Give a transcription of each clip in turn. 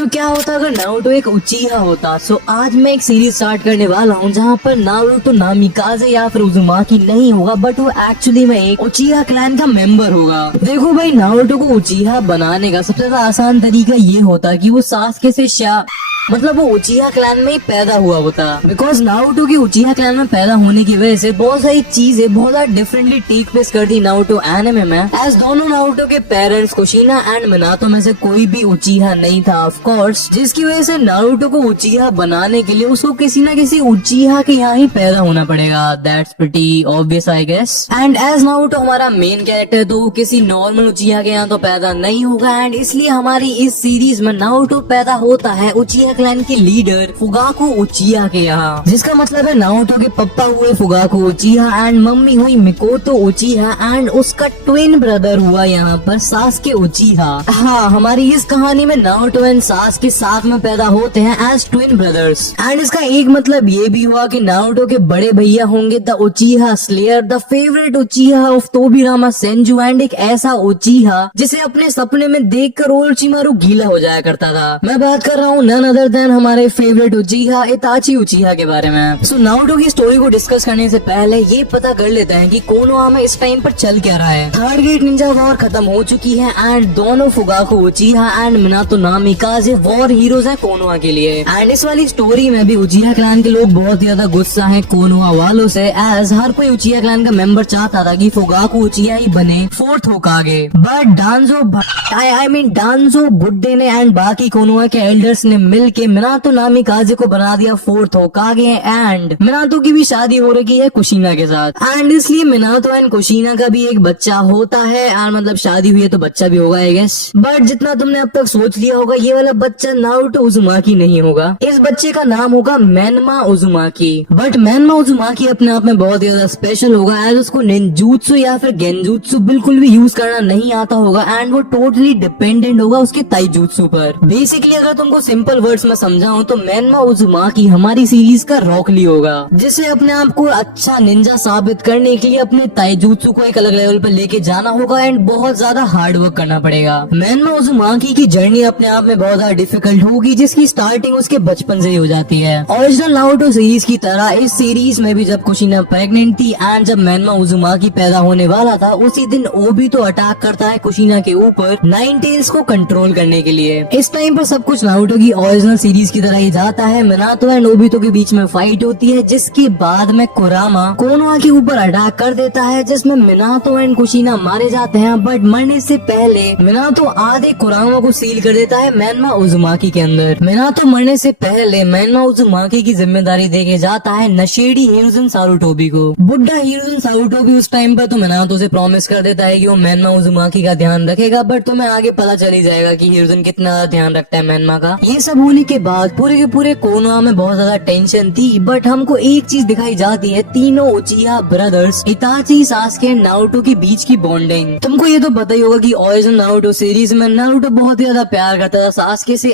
सो क्या होता अगर नारुतो एक उचीहा होता। सो आज मैं एक सीरीज स्टार्ट करने वाला हूँ जहाँ पर नारुतो नामिकाजे या फिर उजुमाकी नहीं होगा, बट वो एक्चुअली में एक उचीहा क्लैन का मेंबर होगा। देखो भाई, नारुतो को उचीहा बनाने का सबसे ज्यादा आसान तरीका ये होता कि वो सासके से मतलब वो उचीहा क्लैन में ही पैदा हुआ होता। बिकॉज नारुतो की उचीहा क्लैन में पैदा होने की वजह से बहुत सारी चीजें बहुत ज्यादा डिफरेंटली टेक प्लेस कर दी नारुतो एनिमे में। एज दोनों नारुतो के पेरेंट्स कुशिना एंड मिनातो में से कोई भी उचीहा नहीं था ऑफ कोर्स, जिसकी वजह से नारुतो को उचीहा बनाने के लिए उसको किसी न किसी उचीहा के यहाँ ही पैदा होना पड़ेगा। That's pretty obvious I guess. And as Naruto हमारा मेन कैरेक्टर तो वो किसी नॉर्मल उचीहा के यहाँ तो पैदा नहीं होगा, एंड इसलिए हमारी इस सीरीज में नारुतो पैदा होता है उचीहा क्लैन के लीडर फुगाकू उचिहा के यहाँ, जिसका मतलब है नारुतो के पापा हुए फुगाकू उचिहा एंड मम्मी हुई मिकोतो उचिहा एंड उसका ट्विन ब्रदर हुआ यहाँ पर सासके उचिहा। हाँ, हमारी इस कहानी में नारुतो एंड सासके साथ में पैदा होते हैं एज ट्विन ब्रदर्स। एंड इसका एक मतलब ये भी हुआ कि नारुतो के बड़े भैया होंगे the Uchiha slayer, the favourite Uchiha of Tobirama Senju and एक ऐसा उचिहा जिसे अपने सपने में देखकर ओरोचिमारू गीला हो जाया करता था। मैं बात कर रहा हूँ नन अदर देन हमारे फेवरेट उचिहा इताची उचिहा के बारे में। सो नारुतो की स्टोरी को डिस्कस करने से पहले ये पता कर लेते हैं कि कोनोहा में इस टाइम पर चल क्या रहा है। थर्ड ग्रेट निंजा वॉर खत्म हो चुकी है एंड दोनों Fugaku Uchiha and Minato Namikaze war heroes हैं कोनोहा के लिए। एंड इस वाली स्टोरी में भी उचिहा क्लैन के लोग बहुत ज्यादा गुस्सा हैं कोनोहा वालों से, एज हर कोई उचिहा क्लैन का मेंबर चाहता था कि फुगाकू उचिहा ही बने फोर्थ होकागे। बट डांजो बुड्ढे ने एंड बाकी कोनोहा के एल्डर्स ने मिलके मिनातो नामिकाजे को बना दिया फोर्थ होकागे एंड मिनातो की भी शादी हो रही है कुशिना के साथ। एंड इसलिए मिनातो एंड कुशिना का भी एक बच्चा होता है, और मतलब शादी हुई है तो बच्चा भी होगा आई गेस। बट जितना तुमने अब तक सोच लिया होगा, ये वाला बच्चा नारुतो उजुमाकी नहीं होगा। इस बच्चे का नाम होगा मेनमा उजुमाकी। बट मेनमा उजुमाकी अपने आप में बहुत ज्यादा स्पेशल होगा, एज उसको निंजुत्सु या फिर गेंजुत्सु बिल्कुल भी यूज करना नहीं आता होगा एंड वो टोटली डिपेंडेंट होगा उसके ताइजुत्सु पर। बेसिकली अगर तुमको सिंपल वर्ड्स में समझाऊं तो मेनमा उजुमाकी हमारी सीरीज का रॉकली होगा, जिसे अपने आप को अच्छा निंजा साबित करने के लिए अपने ताइजुत्सु को एक अलग लेवल पर लेके जाना होगा एंड बहुत ज्यादा हार्ड वर्क करना पड़ेगा। मेनमा उजुमाकी की जर्नी अपने आप में बहुत ज्यादा डिफिकल्ट होगी, जिसकी स्टार्टिंग उसके बचपन से ही हो जाती है। ओरिजिनल नारुतो सीरीज की तरह इस सीरीज में भी जब कुशिना प्रेग्नेंट थी एंड जब मेनमा उजुमाकी पैदा होने वाला था, उसी दिन ओबितो अटैक करता है कुशिना के ऊपर नाइन टेल्स को कंट्रोल करने के लिए। इस टाइम पर सब कुछ नारुतो की ओरिजिनल सीरीज की तरह ही जाता है। मिनातो एंड ओबितो के बीच में फाइट होती है, जिसके बाद में कुरामा कोनोहा के ऊपर अटैक कर देता है, जिसमें मिनातो एंड कुशिना मारे जाते हैं। बट मरने से पहले मिनातो आधे कुरामा को सील कर देता है मेनमा उजुमाकी के अंदर। मिनातो मरने से पहले मेनमा उजुमाकी की जिम्मेदारी देके जाता है नशेड़ी हिरोजुन सारुटोबी को। बुड्ढा हिरोजुन सारुटोबी उस टाइम पर तो मिनातो से प्रॉमिस कर देता है कि वो मेनमा उजुमाकी का ध्यान रखेगा, बट तुम्हें आगे पता चल ही जाएगा कि हिरोजुन कितना ध्यान रखता है मेनमा का। ये सब होने के बाद पूरे के पूरे कोनोहा में बहुत ज्यादा टेंशन थी, बट हमको एक चीज दिखाई जाती है, तीनों उचिहा ब्रदर्स इताची सासके एंड नारुतो के बीच की बॉन्डिंग। तुमको ये तो पता ही होगा कि ओरिजिनल नारुतो सीरीज में नारुतो बहुत ज्यादा प्यार करता था सासके से।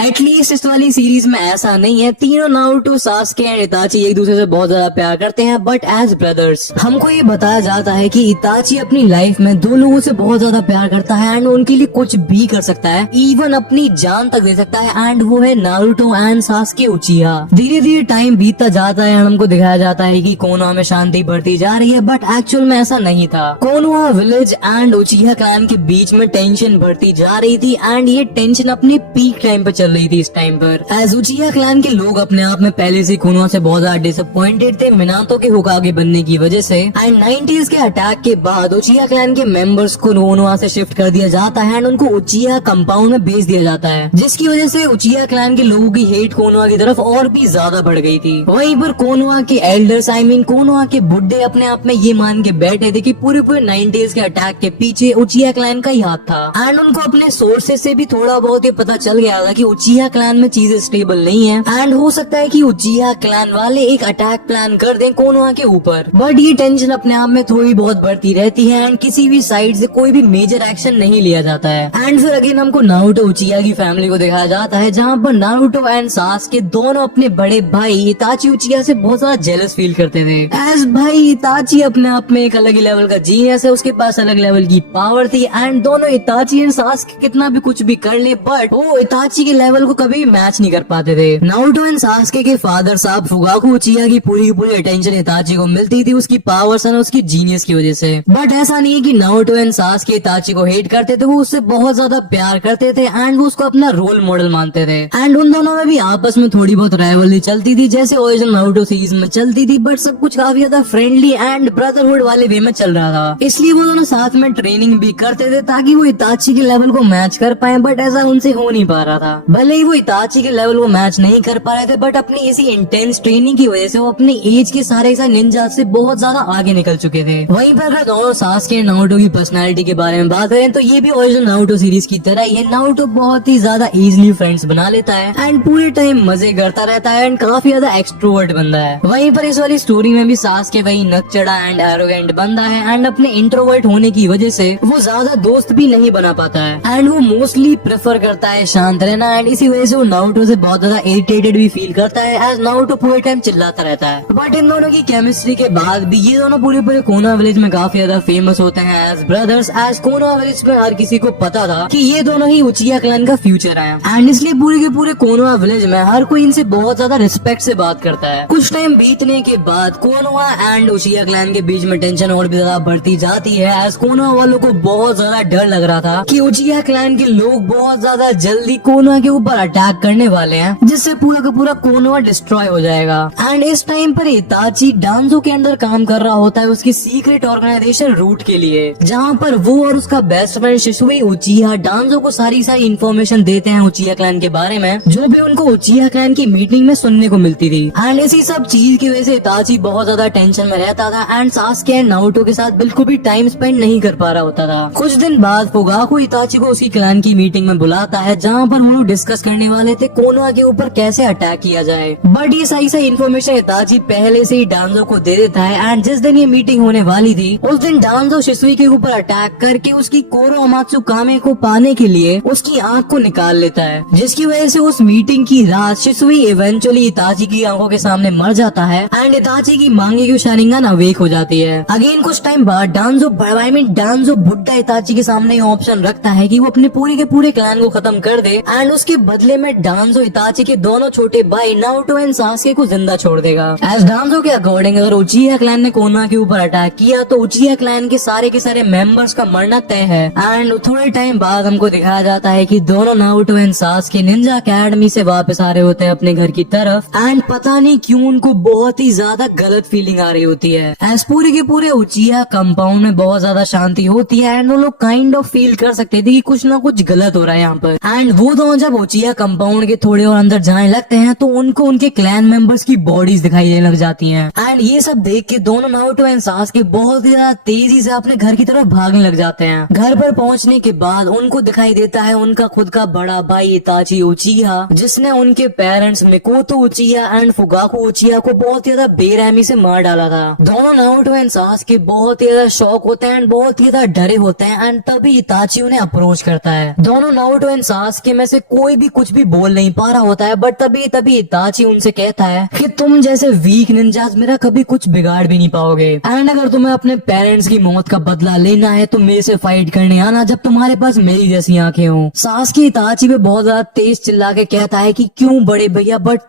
एटलीस्ट इस वाली सीरीज में ऐसा नहीं है। तीनों नारुतो सासके एंड इताची एक दूसरे से बहुत ज्यादा प्यार करते हैं, बट एज ब्रदर्स। हमको ये बताया जाता है कि इताची अपनी लाइफ में दो लोगों से बहुत ज्यादा प्यार करता है एंड उनके लिए कुछ भी कर सकता है, इवन अपनी जान तक दे सकता है, एंड वो है नारुतो एंड सासके उचिहा। धीरे धीरे टाइम बीतता जाता है, हमको दिखाया जाता है कि कोनोहा में शांति बढ़ती जा रही है, बट एक्चुअल में ऐसा नहीं था। कोनोहा विलेज एंड उचिहा क्लैन के बीच में टेंशन बढ़ती जा रही थी एंड ये टेंशन अपने पीक टाइम पर चल रही थी इस टाइम पर। एज उचिहा क्लैन के लोग अपने आप में पहले से कोनोहा से बहुत ज्यादा डिसअपॉइंटेड थे मिनातो के होकागे बनने की वजह से। एंड 90s के अटैक के बाद उचिहा क्लैन के मेंबर्स को कोनोहा से शिफ्ट कर दिया जाता है एंड उनको उचिहा कंपाउंड में भेज दिया जाता है, जिसकी वजह से उचिहा क्लैन के लोगों की हेट कोनोहा की तरफ और भी ज्यादा बढ़ गई थी। वहीं पर कोनोहा के एल्डर्स कोनोहा के बुड्ढे अपने आप में ये मान के बैठे थे कि पूरे 90s के अटैक के पीछे उचिहा क्लैन का ही हाथ था। एंड उनको अपने सोर्सेज से भी थोड़ा बहुत ये पता चल गया था कि उचिहा क्लैन में चीजें स्टेबल नहीं है एंड हो सकता है कि उचिहा क्लैन वाले एक अटैक प्लान कर दें कोनोहा के ऊपर। बट ये टेंशन अपने आप में थोड़ी बहुत बढ़ती रहती है एंड किसी भी साइड से कोई भी मेजर एक्शन नहीं लिया जाता है। एंड फिर अगेन हमको नारुतो उचिहा की फैमिली को दिखाया जाता है, जहाँ पर नारुतो एंड सास्के दोनों अपने बड़े भाई इताची उचिया से बहुत ज्यादा जेलस फील करते थे। एज भाई इताची अपने आप में एक अलग ही लेवल का जीनियस है, उसके पास अलग लेवल की पावर थी एंड दोनों इताची एंड सास्के कितना भी कुछ भी कर ले बट वो इताची के लेवल को कभी मैच नहीं कर पाते थे। नारुतो एंड सास्के के फादर साहब फुगाकू उचिया की पूरी अटेंशन इताची को मिलती थी उसकी पावर्स और उसकी जीनियस की वजह से। बट ऐसा नहीं है कि नारुतो एंड सास्के इताची को हेट करते थे, वो उससे बहुत ज्यादा प्यार करते थे एंड वो उसको अपना रोल मॉडल मानते थे। एंड उन दोनों में भी आपस में थोड़ी बहुत राइवलरी चलती थी जैसे ओरिजिनल नारुतो सीरीज में चलती थी, बट सब कुछ काफी ज्यादा फ्रेंडली एंड ब्रदरहुड वाले वे में चल रहा था। इसलिए वो दोनों साथ में ट्रेनिंग भी करते थे ताकि वो इताची के लेवल को मैच कर पाए, बट ऐसा उनसे हो नहीं पा रहा था। भले ही वो इताची के लेवल को मैच नहीं कर पा रहे थे बट अपनी ऐसी इंटेंस ट्रेनिंग की वजह से वो अपनी एज के सारे निंजा से बहुत ज्यादा आगे निकल चुके थे। वहीं पर अगर दोनों सास्के एंड नारुतो की पर्सनालिटी के बारे में बात करें तो ये भी ओरिजिनल नारुतो सीरीज की तरह ये नारुतो बहुत ही ज्यादा इजीली फ्रेंड्स बना लेता है एंड पूरे टाइम मजे करता रहता है एंड काफी ज्यादा एक्सट्रोवर्ट बंदा है। वहीं पर इस वाली स्टोरी में भी सास्के वही नकचड़ा एंड एरोगेंट बंदा है एंड अपने इंट्रोवर्ट होने की वजह से वो ज्यादा दोस्त भी नहीं बना पाता है एंड वो मोस्टली प्रेफर करता है शांत रहना एंड इसी वजह से वो नारुतो से बहुत ज्यादा इरिटेटेड भी फील करता है एज नारुतो पूरे टाइम चिल्लाता रहता है। बट इन दोनों की केमिस्ट्री के बाद भी ये दोनों पूरे कोनोहा विलेज में काफी ज्यादा फेमस होते हैं as brothers. As Konoha village में हर किसी को पता था कि ये दोनों ही उचिया क्लैन का फ्यूचर है एंड इसलिए पूरे के पूरे कोनोहा विलेज में हर कोई इनसे बहुत ज्यादा रिस्पेक्ट से बात करता है। कुछ टाइम बीतने के बाद कोनोहा एंड उचिया क्लैन के बीच में टेंशन और भी ज्यादा बढ़ती जाती है एज कोनोहा वालों को बहुत ज्यादा डर लग रहा था कि उचिया क्लैन के लोग बहुत ज्यादा जल्दी कोनोहा के ऊपर अटैक करने वाले हैं जिससे पूरा का पूरा कोनोहा डिस्ट्रॉय हो जाएगा। एंड इस टाइम पर इताची डांजो के अंदर काम कर रहा होता है उसकी सीक्रेट ऑर्गेनाइजेशन रूट के लिए, जहाँ पर वो और उसका बेस्ट फ्रेंड शिसुए उचिया डांजो को सारी इन्फॉर्मेशन देते हैं उचिया क्लैन के बारे में जो भी उनको उचिया क्लैन की मीटिंग में सुनने को मिलती थी। एंड इसी सब चीज की वजह से इताची बहुत ज्यादा टेंशन में रहता था एंड सास्के एंड नारुतो के साथ बिल्कुल भी टाइम स्पेंड नहीं कर पा रहा होता था। कुछ दिन बाद फुगाकू इताची को उसकी क्लैन की मीटिंग में बुलाता है जहाँ पर वो लोग डिस्कस करने वाले थे कोनोहा के ऊपर कैसे अटैक किया जाए। बट ये सही इन्फॉर्मेशन इताची पहले से ही डांजो को दे देता है एंड जिस दिन ये मीटिंग होने वाली थी उस दिन डांजो शिसुई के ऊपर अटैक करके उसकी कोरो अमात्सु कामे को पाने के लिए उसकी आंख को निकाल लेता है, जिसकी वजह से उस मीटिंग की रात शिसुई इवेंचुअली इताची की आंखों के सामने मर जाता है एंड इताची की मांगे की शारिंगन अवेक हो जाती है। अगेन कुछ टाइम बाद डांजो बुड्ढा इताची के सामने ऑप्शन रखता है कि वो अपने पूरे के पूरे क्लैन को खत्म कर दे एंड उसके बदले में डांजो इताची के दोनों छोटे भाई नारुतो एंड सास्के को जिंदा छोड़ देगा। एज डांजो के अकॉर्डिंग अगर उचिया क्लैन ने कोनोहा के ऊपर अटैक किया तो उचिया क्लैन के सारे मेंबर्स का मरना तय है। एंड थोड़े टाइम बाद हमको दिखाया जाता है कि दोनों Naruto and Sasuke Ninja academy से वापस आ रहे होते हैं अपने घर की तरफ एंड पता नहीं क्यों उनको बहुत ही ज्यादा गलत फीलिंग आ रही होती है। एज पूरे के पूरे उचिया कंपाउंड में बहुत ज्यादा शांति होती है एंड वो लोग काइंड ऑफ फील कर सकते थे कि कुछ ना कुछ गलत हो रहा है यहाँ पर। एंड वो दोनों जब उचिया कंपाउंड के थोड़े और अंदर जाने लगते हैं तो उनको उनके क्लैन मेंबर्स की बॉडीज दिखाई देने लग जाती हैं एंड ये सब देख के दोनों नारुतो एंड सास्के बहुत ही ज्यादा तेजी से अपने घर की तरफ भागने लग जाते हैं। घर पर पहुंचने के बाद उनको दिखाई देता है उनका खुद का बड़ा भाई इताची उचिया जिसने उनके पेरेंट्स मिकोतो उचिया एंड फुगाकू उचिया को बहुत ही ज्यादा बेरहमी से मार डाला था। दोनों नारुतो एंड सास्के बहुत ही ज्यादा शॉक होते हैं एंड बहुत ही ज्यादा डरे होते हैं एंड तभी इताची उन्हें अप्रोच करता है। दोनों नारुतो एंड सास्के में से कोई भी कुछ भी बोल नहीं पा रहा होता है बट तभी इताची उनसे कहता है कि तुम जैसे वीक निंजास मेरा कभी कुछ बिगाड़ भी नहीं पाओगे एंड अगर तुम्हें अपने पेरेंट्स की मौत का बदला लेना है तो मेरे से फाइट करने आना जब तुम्हारे पास मेरी जैसी आंखें हो। सास्के इताची पे बहुत ज्यादा तेज चिल्ला के कहता है कि क्यों बड़े भैया, बट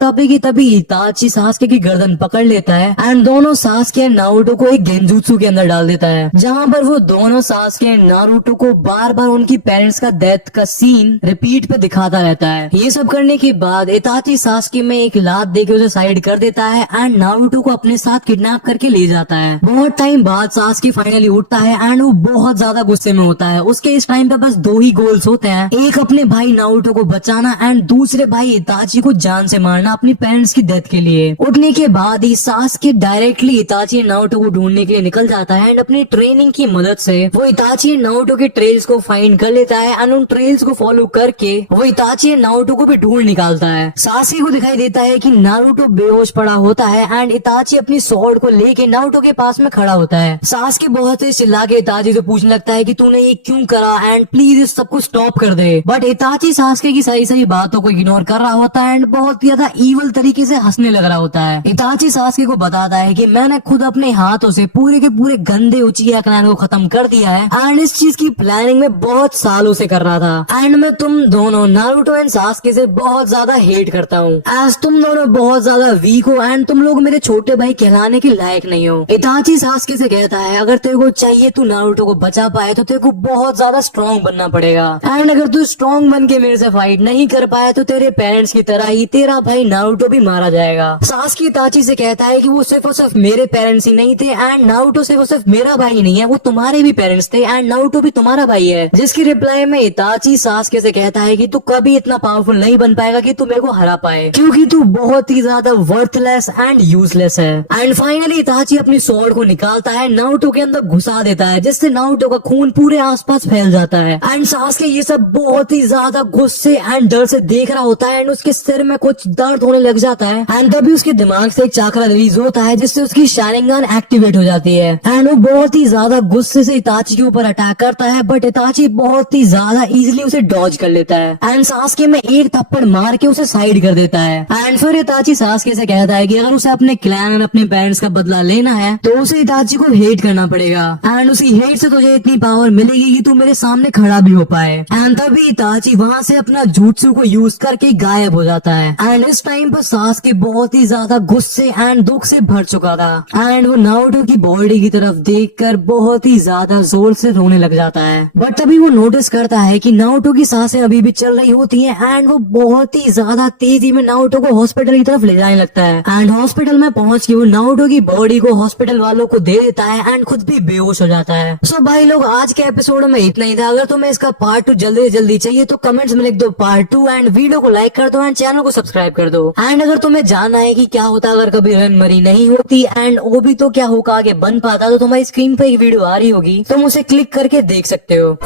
तभी इताची सास्के की गर्दन पकड़ लेता है एंड दोनों सास्के एंड नारुतो को एक गेंजुत्सु के अंदर डाल देता है जहाँ पर वो दोनों सास्के एंड नारुतो को बार बार उनकी पेरेंट्स का डेथ का सीन रिपीट पे दिखाता रहता है। ये सब करने के बाद इताची सास्के में एक लात देके उसे साइड कर देता है एंड नारुतो को अपने साथ किडनैप करके ले जाता है। बहुत टाइम बाद सास्के फाइनली उठता है एंड वो बहुत ज्यादा गुस्से में होता है। उसके इस टाइम पे बस दो ही गोल्स होते हैं, एक अपने भाई नारुतो को बचाना एंड दूसरे भाई इताची को जान से मारना अपनी पेरेंट्स की डेथ के लिए। उठने के बाद ही Sasuke directly Itachi and Naruto को ढूंढने के लिए निकल जाता है एंड अपनी ट्रेनिंग की मदद से वो इताची एंड नारुतो के ट्रेल्स को फाइंड कर लेता है एंड उन ट्रेल्स को फॉलो करके वो इताची एंड नारुतो को भी ढूंढ निकालता है। सास्के को दिखाई देता है कि नारुतो बेहोश पड़ा होता है एंड इताची अपनी स्वॉर्ड को लेके नारुतो के पास में खड़ा होता है। सास्के बहुत तेज चिल्ला के इताची से पूछने लगता है कि तूने ये क्यों करा एंड प्लीज इस सबको स्टॉप कर दे। बट इताची सास्के की सही सारी बातों को इग्नोर कर रहा होता है एंड बहुत ही ज्यादा ईवल तरीके से हंसने लग रहा होता है। इताची सास्के को बताता है कि मैंने खुद अपने हाथों से पूरे के पूरे गंदे उचिया क्लैन को खत्म कर दिया है एंड इस चीज की प्लानिंग में बहुत सालों से कर रहा था एंड मैं तुम दोनों नारुतो एंड सास्के से बहुत ज्यादा हेट करता हूँ एज तुम दोनों बहुत ज्यादा वीक हो एंड तुम लोग मेरे छोटे भाई कहलाने के लायक नहीं हो। इताची सास्के से कहता है अगर तेरे को चाहिए तू नारुतो को बचा पाए तो तेरे को बहुत ज्यादा स्ट्रॉन्ग बनना पड़ेगा एंड अगर तू स्ट्रॉन्ग बन के मेरे से फाइट नहीं कर पाया तो तेरे पेरेंट्स की तरह ही तेरा भाई नारुतो भी मारा जाएगा। सास्के इताची से कहता है कि वो सिर्फ और सिर्फ मेरे पेरेंट्स ही नहीं थे एंड नारुतो सिर्फ और सिर्फ मेरा भाई नहीं है, वो तुम्हारे भी पेरेंट्स थे एंड नारुतो भी तुम्हारा भाई है। जिसकी रिप्लाई में इताची सास्के से कहता है कि तू कभी इतना पावरफुल नहीं बन पाएगा कि तू मेरे को हरा पाए क्योंकि तू बहुत ही ज्यादा वर्थलेस एंड यूजलेस है। एंड फाइनली इताची अपनी स्वॉर्ड को निकालता है, नारुतो के अंदर घुसा देता है जिससे नारुतो का खून पूरे आसपास फैल जाता है एंड सास्के ये सब बहुत ही ज्यादा गुस्से एंड डर से देख रहा होता है एंड उसके सिर में कुछ दर्द होने लग जाता है एंड तभी उसके दिमाग से एक चाकरा रिलीज होता है जिससे उसकी शारिंगन एक्टिवेट हो जाती है एंड वो बहुत ही ज्यादा गुस्से से इताची के ऊपर अटैक करता है बट इताची बहुत ही ज्यादा इजीली उसे डॉज कर लेता है एंड सास्के में एक थप्पड़ मार के उसे साइड कर देता है एंड फिर इताची सास्के से कहता है कि अगर उसे अपने क्लैन और अपने पेरेंट्स का बदला लेना है तो उसे इताची को हेट करना पड़ेगा एंड उसी हेट से तुझे इतनी पावर मिलेगी कि तू मेरे सामने खड़ा भी हो पाए। एंड तभी इताची वहाँ से अपना जुत्सु को यूज करके गायब हो जाता है एंड इस टाइम पर सास्के बहुत ही ज्यादा गुस्से एंड दुख से भर चुका था एंड वो नारुतो की बॉडी की तरफ देखकर बहुत ही ज्यादा जोर से रोने लग जाता है। बट तभी वो नोटिस करता है कि नारुतो की सांसें अभी भी चल रही होती हैं एंड वो बहुत ही ज्यादा तेजी में नारुतो को हॉस्पिटल की तरफ ले जाने लगता है एंड हॉस्पिटल में पहुंच के वो नारुतो की बॉडी को हॉस्पिटल वालों को दे देता है एंड खुद भी बेहोश हो जाता है। सो भाई लोग आज के एपिसोड में इतना ही था। अगर तुम्हें इसका पार्ट 2 जल्दी से जल्दी चाहिए तो कमेंट्स में लिख दो पार्ट 2 एंड वीडियो को लाइक कर दो एंड चैनल को सब्सक्राइब कर दो। एंड अगर तुम्हें जानना है कि क्या होता अगर कभी रन मरी नहीं होती एंड वो भी तो क्या होगा आगे बन पाता तो तुम्हारी स्क्रीन पे एक वीडियो आ रही होगी, तुम उसे क्लिक करके देख सकते हो।